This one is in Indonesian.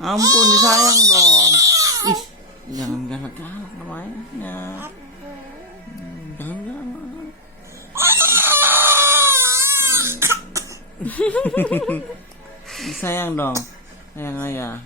Ampun, disayang dong. Ih, jangan galak-galak namanya. Jangan galak. Disayang dong, sayang ayah.